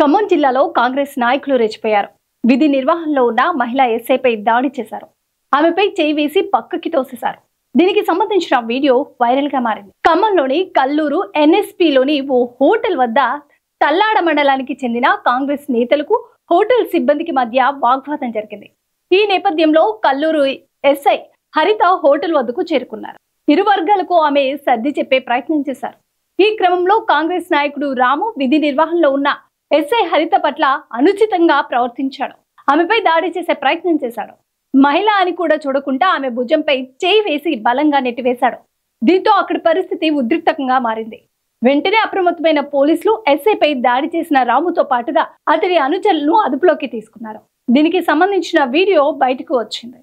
ఖమ్మం జిల్లాలో కాంగ్రెస్ నాయకులు రెచ్చిపోయారు. విధి నిర్వహణలో ఉన్న మహిళా ఎస్ఐపై దాడి చేశారు. ఆమెపై చేయి వేసి పక్కకి తోసేశారు. దీనికి సంబంధించిన వీడియో వైరల్ గా మారింది. ఖమ్మంలోని కల్లూరు ఎన్ఎస్పీలోని ఓ హోటల్ వద్ద తల్లాడ మండలానికి చెందిన కాంగ్రెస్ నేతలకు హోటల్ సిబ్బందికి మధ్య వాగ్వాదం జరిగింది. ఈ నేపథ్యంలో కల్లూరు ఎస్ఐ హరిత హోటల్ వద్దకు చేరుకున్నారు. ఇరు వర్గాలకు ఆమె సర్ది చెప్పే ప్రయత్నం చేశారు. ఈ క్రమంలో కాంగ్రెస్ నాయకుడు రాము విధి నిర్వహణలో ఉన్న ఎస్ఐ హరిత పట్ల అనుచితంగా ప్రవర్తించాడు. ఆమెపై దాడి చేసే ప్రయత్నం చేశాడు. మహిళ అని కూడా చూడకుండా ఆమె భుజంపై చేయి వేసి బలంగా నెట్టివేశాడు. దీంతో అక్కడి పరిస్థితి ఉద్రిక్తంగా మారింది. వెంటనే అప్రమత్తమైన పోలీసులు ఎస్ఐపై దాడి చేసిన రాముతో పాటుగా అతడి అనుచరులను అదుపులోకి తీసుకున్నారు. దీనికి సంబంధించిన వీడియో బయటకు వచ్చింది.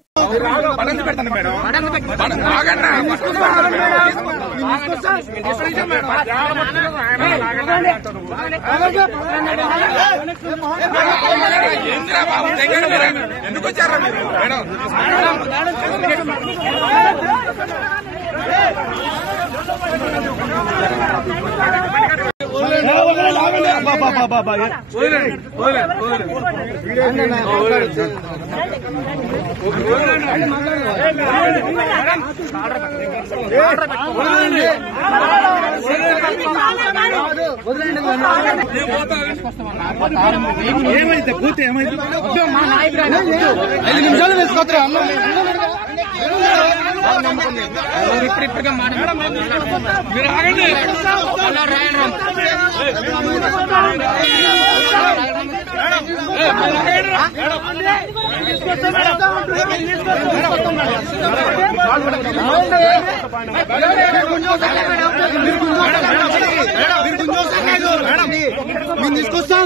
ఏమైతే పూర్తి ఏమైతే 5 నిమిషాలు వేసుకోవచ్చా ఇప్పటిగా మీరు ఆగండి. మేము తీసుకొస్తాం.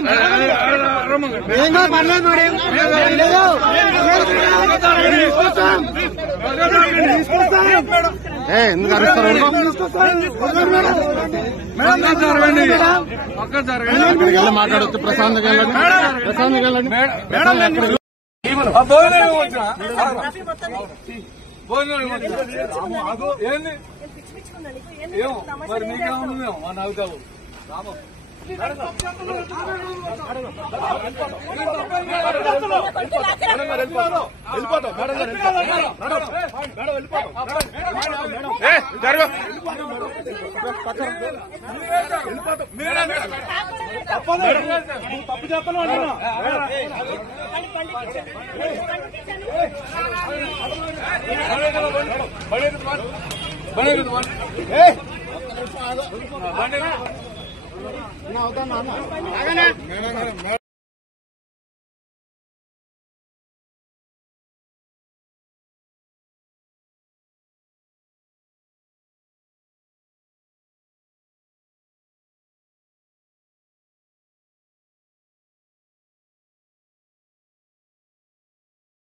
ఎందుకు మాట్లాడచ్చు? ప్రశాంతంగా మరి నీకేమో నాకు కావు. తప్పు చేస్తాను అవుతాను.